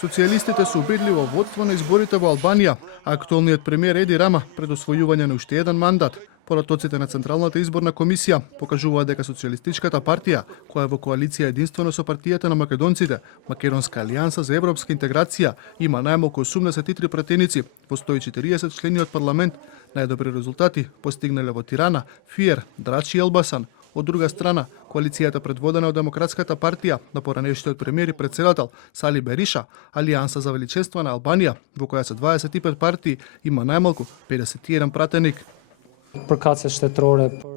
Социјалистите се убедливо водство на изборите во Албанија, а актуелниот премиер Еди Рама пред освојување на уште еден мандат. Пораторците на Централната изборна комисија покажуваат дека Социјалистичката партија, која е во коалиција единствено со партијата на македонците, Македонска алијанса за европска интеграција, има најмалку 83 пратеници во 140 члени од парламент. Најдобри резултати постигнале во Тирана, Фиер, Драчи и Елбасан. Од друга страна, коалицијата предводена од Демократската партија на поранешниот премиер и председател Сали Бериша, Алијанса за величество на Албанија, во која се 25 партии, има најмалку 51 пратеник.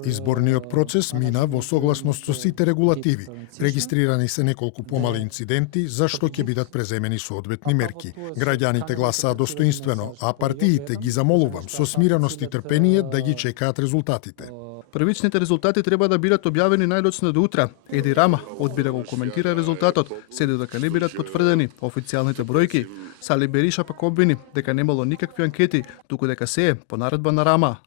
Изборниот процес мина во согласност со сите регулативи. Регистрирани се неколку помали инциденти за што ќе бидат преземени соодветни мерки. Граѓаните гласаа достоинствено, а партиите ги замолувам со смиреност и трпение да ги чекаат резултатите. Првичните резултати треба да бидат објавени најдоцна до утре. Еди Рама одби да го коментира резултатот, седи дека не бидат потврдени официјалните бројки. Сали Бериша пак обвини дека немало никакви анкети, туку дека се е по наредба на Рама.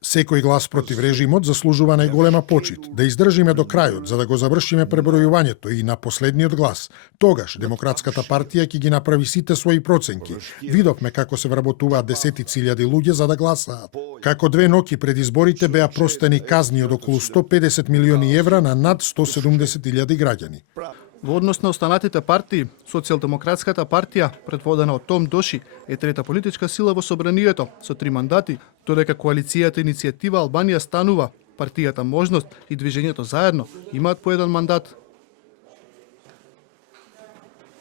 Секој глас против режимот заслужува најголема почит, да издржиме до крајот за да го завршиме пребројувањето и на последниот глас. Тогаш Демократската партија ќе ги направи сите своји проценки. Видовме како се вработуваат десетици илјади луѓе за да гласаат. Како 2 ноќи пред изборите беа простени казни од околу 150 милиони евра на над 170.000 граѓани. Во однос на останатите партии, Социјалдемократската партија, предводена од Том Доши, е трета политичка сила во собранието со 3 мандати, додека коалицијата Иницијатива Албанија станува, партијата Можност и Движењето Заедно имаат по 1 мандат.